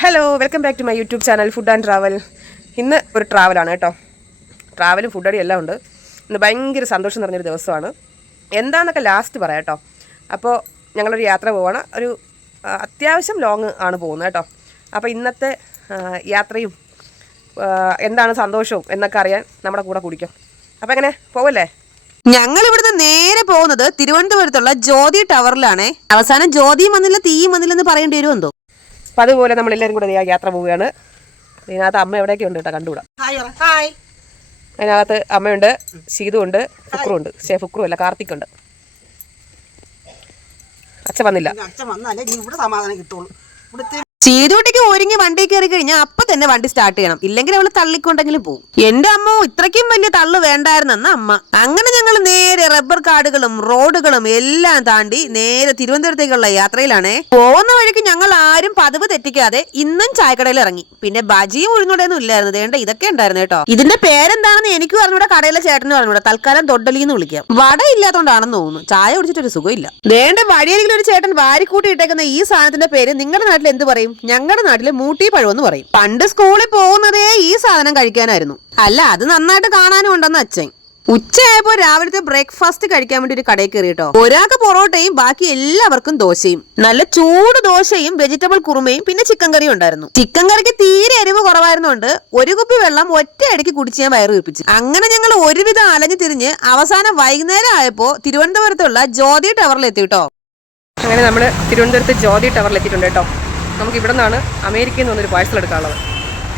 Hello, welcome back to my YouTube channel food and travel. ഇന്ന് ഒരു ട്രാവലാണ് കേട്ടോ. ട്രാവലും ഫുഡടിയും എല്ലാം ഉണ്ട്. ഇന്ന് ഭയങ്കര സന്തോഷം നിറഞ്ഞൊരു ദിവസമാണ്. എന്താണെന്നൊക്കെ ലാസ്റ്റ് പറയാം കേട്ടോ. അപ്പോൾ ഞങ്ങളൊരു യാത്ര പോവാണ്. ഒരു അത്യാവശ്യം ലോങ് ആണ് പോകുന്നത് കേട്ടോ. അപ്പോൾ ഇന്നത്തെ യാത്രയും എന്താണ് സന്തോഷവും എന്നൊക്കെ അറിയാൻ നമ്മുടെ കൂടെ കുടിക്കും. അപ്പോൾ എങ്ങനെ പോവല്ലേ? ഞങ്ങൾ ഇവിടുന്ന് നേരെ പോകുന്നത് തിരുവനന്തപുരത്തുള്ള ജ്യോതി ടവറിലാണ്. അവസാനം ജ്യോതിയും വന്നില്ല തീയും വന്നില്ലെന്ന് പറയേണ്ടി വരുമോ എന്തോ. അപ്പം അതുപോലെ നമ്മളെല്ലാവരും കൂടെ യാത്ര പോവുകയാണ്. ഇതിനകത്ത് അമ്മ എവിടെയൊക്കെ ഉണ്ട് കേട്ടോ, കണ്ടുകൂടാ. അതിനകത്ത് അമ്മയുണ്ട്, ശീതു ഉണ്ട്, ഫുക്രുണ്ട്. ഫുക്രു അല്ല, കാർത്തിക് ഉണ്ട്. അച്ഛൻ വന്നില്ല. ചീതൂട്ടിക്ക് ഒരുങ്ങി വണ്ടി കയറി കഴിഞ്ഞാൽ അപ്പൊ തന്നെ വണ്ടി സ്റ്റാർട്ട് ചെയ്യണം, ഇല്ലെങ്കിൽ അവള് തള്ളിക്കൊണ്ടെങ്കിലും പോകും. എന്റെ അമ്മ ഇത്രയ്ക്കും വലിയ തള്ളു വേണ്ടായിരുന്നെന്ന അമ്മ. അങ്ങനെ ഞങ്ങൾ നേരെ റബ്ബർ കാടുകളും റോഡുകളും എല്ലാം താണ്ടി നേരെ തിരുവനന്തപുരത്തേക്കുള്ള യാത്രയിലാണ്. പോകുന്ന വഴിക്ക് ഞങ്ങൾ ആരും പതിവ് തെറ്റിക്കാതെ ഇന്നും ചായക്കടയിൽ ഇറങ്ങി. പിന്നെ ബജിയും ഉഴുന്നുടൊന്നും ഇല്ലായിരുന്നു. ദേണ്ട ഇതൊക്കെ ഉണ്ടായിരുന്നു കേട്ടോ. ഇതിന്റെ പേരെന്താണെന്ന് എനിക്ക് പറഞ്ഞൂടെ, കടയിലെ ചേട്ടന് പറഞ്ഞൂടെ. തൽക്കാലം തൊട്ടലിന്ന് വിളിക്കാം. വട ഇല്ലാത്തോണ്ടാണെന്ന് തോന്നുന്നു. ചായ കുടിച്ചിട്ടൊരു സുഖമില്ല. ദേണ്ട വഴിയെങ്കിലും ഒരു ചേട്ടൻ വാരിക്കൂട്ടി ഇട്ടേക്കുന്ന ഈ സാധനത്തിന്റെ പേര് നിങ്ങളുടെ നാട്ടിൽ എന്ത് പറയും? ഞങ്ങളുടെ നാട്ടില് മൂട്ടി പഴമെന്ന് പറയും. പണ്ട് സ്കൂളിൽ പോകുന്നതേ ഈ സാധനം കഴിക്കാനായിരുന്നു. അല്ല, അത് നന്നായിട്ട് കാണാനും ഉണ്ടെന്ന് അച്ഛൻ. ഉച്ചയായപ്പോ രാവിലത്തെ ബ്രേക്ക്ഫാസ്റ്റ് കഴിക്കാൻ വേണ്ടി ഒരു കടയിൽ കയറിട്ടോ. ഒരാൾക്ക് പൊറോട്ടയും ബാക്കി എല്ലാവർക്കും ദോശയും. നല്ല ചൂട് ദോശയും വെജിറ്റബിൾ കുറുമയും പിന്നെ ചിക്കൻ കറിയും ഉണ്ടായിരുന്നു. ചിക്കൻ കറിക്ക് തീരെ എരിവ് കുറവായിരുന്നുകൊണ്ട് ഒരു കുപ്പി വെള്ളം ഒറ്റയടിക്ക് കുടിച്ച് ഞാൻ വയറ് വീർപ്പിച്ചു. അങ്ങനെ ഞങ്ങൾ ഒരുവിധം അലഞ്ഞു തിരിഞ്ഞ് അവസാനം വൈകുന്നേരം ആയപ്പോ തിരുവനന്തപുരത്തുള്ള ജ്യോതി ടവറിൽ എത്തിട്ടോ. അങ്ങനെ നമ്മൾ തിരുവനന്തപുരത്ത് ജ്യോതി ടവറിൽ എത്തിയിട്ടുണ്ട് കേട്ടോ. നമുക്ക് ഇവിടെ നിന്നാണ് അമേരിക്കയിൽ നിന്ന് വന്നൊരു പാഴ്സൽ എടുക്കാനുള്ളത്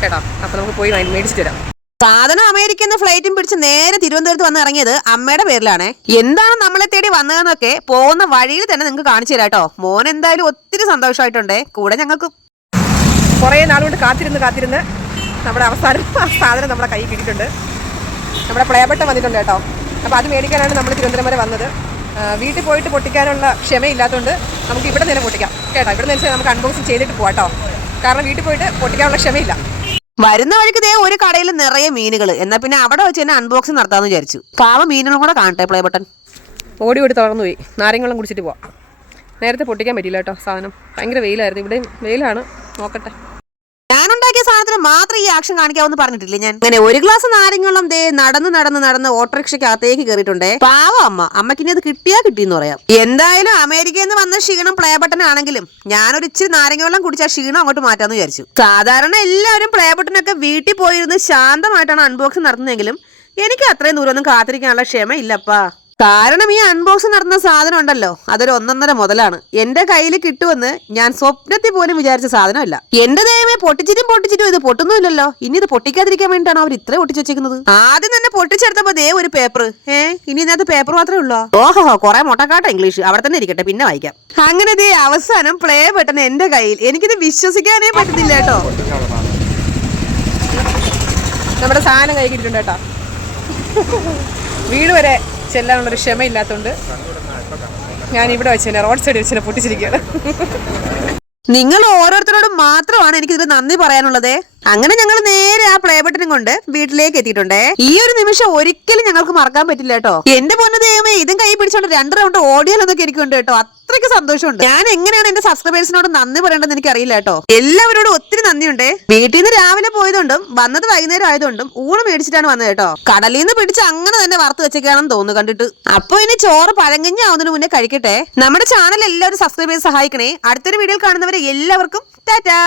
കേട്ടോ. അപ്പോൾ നമുക്ക് പോയി മേടിച്ചിട്ട് തരാം. സാധനം അമേരിക്കയിൽ നിന്ന് ഫ്ലൈറ്റും പിടിച്ച് നേരെ തിരുവനന്തപുരത്ത് വന്ന് ഇറങ്ങിയത് അമ്മയുടെ പേരിലാണ്. എന്താണ് നമ്മളെ തേടി വന്നതെന്നൊക്കെ പോകുന്ന വഴിയിൽ തന്നെ നിങ്ങൾക്ക് കാണിച്ചു തരാം കേട്ടോ. മോൻ എന്തായാലും ഒത്തിരി സന്തോഷമായിട്ടുണ്ട്. കൂടെ ഞങ്ങൾക്ക് കുറേ നാളുകൊണ്ട് കാത്തിരുന്ന് നമ്മുടെ അവസാനം സാധനം നമ്മുടെ കൈ കിട്ടിയിട്ടുണ്ട്. നമ്മുടെ പ്ലേ ബട്ടൺ വന്നിട്ടുണ്ട് കേട്ടോ. അപ്പോൾ അത് മേടിക്കാനാണ് നമ്മൾ തിരുവനന്തപുരം വരെ വന്നത്. വീട്ടിൽ പോയിട്ട് പൊട്ടിക്കാനുള്ള ക്ഷമയില്ലാത്തതുകൊണ്ട് നമുക്ക് ഇവിടെ തന്നെ പൊട്ടിക്കാം കേട്ടോ. ഇവിടെ നിന്ന് നമുക്ക് അൺബോക്സിങ് ചെയ്തിട്ട് പോകാം കേട്ടോ. കാരണം വീട്ടിൽ പോയിട്ട് പൊട്ടിക്കാനുള്ള ക്ഷമയില്ല. വരുന്ന വഴിക്ക് ദേ ഒരു കടയിൽ നിറയെ മീനുകൾ. എന്നാൽ പിന്നെ അവിടെ വെച്ച് തന്നെ അൺബോക്സിങ് നടത്താമെന്ന് വിചാരിച്ചു. പാവ മീനുകളും കൂടെ കാണട്ടെ. പ്ലേ ബട്ടൺ ഓടി തളർന്നു പോയി. നാരങ്ങളും കുടിച്ചിട്ട് പോവാം. നേരത്തെ പൊട്ടിക്കാൻ പറ്റില്ല കേട്ടോ. സാധനം ഭയങ്കര വെയിലായിരുന്നു. ഇവിടെയും വെയിലാണ്. നോക്കട്ടെ. ഞാനുണ്ടാക്കിയ സാധനത്തിന് മാത്രം ഈ ആക്ഷൻ കാണിക്കാവെന്ന് പറഞ്ഞിട്ടില്ലേ ഞാൻ. അങ്ങനെ ഒരു ഗ്ലാസ് നാരങ്ങളും ദേ നടന്ന് ഓട്ടോറിക്ഷയ്ക്കകത്തേക്ക് കയറിയിട്ടുണ്ടേ. പാവം അമ്മയ്ക്ക് ഇനി അത് കിട്ടിയെന്ന് പറയാം. എന്തായാലും അമേരിക്കയിൽ നിന്ന് വന്ന ക്ഷീണം പ്ലേ ബട്ടൺ ആണെങ്കിലും ഞാനൊരു ഇച്ചിരി നാരങ്ങ വെള്ളം കുടിച്ചാൽ ക്ഷീണം അങ്ങോട്ട് മാറ്റാന്ന് വിചാരിച്ചു. സാധാരണ എല്ലാവരും പ്ലേ ബട്ടണൊക്കെ വീട്ടിൽ പോയിരുന്ന് ശാന്തമായിട്ടാണ് അൺബോക്സിങ് നടത്തുന്നതെങ്കിലും എനിക്ക് അത്രയും ദൂരമൊന്നും കാത്തിരിക്കാനുള്ള ക്ഷമയില്ലപ്പാ. കാരണം ഈ അൺബോക്സിങ് നടത്തുന്ന സാധനം ഉണ്ടല്ലോ, അതൊരു ഒന്നൊന്നര മുതലാണ്. എന്റെ കയ്യിൽ കിട്ടുമെന്ന് ഞാൻ സ്വപ്നത്തിൽ പോലും വിചാരിച്ച സാധനമല്ല. എന്റെ ദൈവമേ, പൊട്ടിച്ചിട്ടും ഇത് പൊട്ടുന്നുമില്ലല്ലോ. ഇനി ഇത് പൊട്ടിക്കാതിരിക്കാൻ വേണ്ടിയിട്ടാണ് അവർ ഇത്ര പൊട്ടിച്ചു വെച്ചിരിക്കുന്നത്. ആദ്യം തന്നെ പൊട്ടിച്ചെടുത്തപ്പോ ദേ ഒരു പേപ്പർ. ഇനി ഇതിനകത്ത് പേപ്പർ മാത്രമേ ഉള്ളൂ. ഓഹോ, കുറെ മുട്ടക്കാട്ട ഇംഗ്ലീഷ്. അവിടെ തന്നെ ഇരിക്കട്ടെ, പിന്നെ വായിക്കാം. അങ്ങനെ ദേ അവസാനം പ്ലേ ബട്ടൺ എന്റെ കയ്യിൽ. എനിക്കിത് വിശ്വസിക്കാനേ പറ്റുന്നില്ല കേട്ടോ. നമ്മുടെ സാധനം കൈ കിട്ടിയിട്ടുണ്ട് കേട്ടോ. വീട് വരെ ചെല്ലാനുള്ളൊരു ക്ഷമയില്ലാത്തതുകൊണ്ട് ഞാൻ ഇവിടെ വെച്ച് തന്നെ റോഡ് സൈഡിൽ വെച്ച് പൊട്ടിച്ചിരിക്കുകയാണ്. നിങ്ങൾ ഓരോരുത്തരോടും മാത്രമാണ് എനിക്കിത് നന്ദി പറയാനുള്ളത്. അങ്ങനെ ഞങ്ങൾ നേരെ ആ പ്ലേ ബട്ടനും കൊണ്ട് വീട്ടിലേക്ക് എത്തിയിട്ടുണ്ടേ. ഈ ഒരു നിമിഷം ഒരിക്കലും ഞങ്ങൾക്ക് മറക്കാൻ പറ്റില്ല കേട്ടോ. എന്റെ പൊന്നു ദൈവമേ, ഇതും കൈ പിടിച്ചോണ്ട് 2 റൗണ്ട് ഓടിയാലൊന്നൊക്കെ എനിക്കുണ്ട് കേട്ടോ. അത്രയ്ക്ക് സന്തോഷമുണ്ട്. ഞാൻ എങ്ങനെയാണ് എന്റെ സബ്സ്ക്രൈബേഴ്സിനോട് നന്ദി പറയേണ്ടതെന്ന് എനിക്ക് അറിയില്ല കേട്ടോ. എല്ലാവരോടും ഒത്തിരി നന്ദിയുണ്ട്. വീട്ടിൽ നിന്ന് രാവിലെ പോയതുകൊണ്ടും വന്നത് വൈകുന്നേരം ആയതുകൊണ്ടും ഊണ് മേടിച്ചിട്ടാണ് വന്നത് കേട്ടോ. കടലിൽ നിന്ന് പിടിച്ച് അങ്ങനെ തന്നെ വറുത്ത് വെച്ചേക്കാണെന്ന് തോന്നുന്നു കണ്ടിട്ട്. അപ്പൊ ഇനി ചോറ് പഴങ്കഞ്ഞാവുന്നതിന് മുന്നേ കഴിക്കട്ടെ. നമ്മുടെ ചാനൽ എല്ലാവരും സബ്സ്ക്രൈബ് ചെയ്ത് സഹായിക്കണേ. അടുത്തൊരു വീഡിയോയിൽ കാണുന്നവരെ എല്ലാവർക്കും ടാറ്റാ.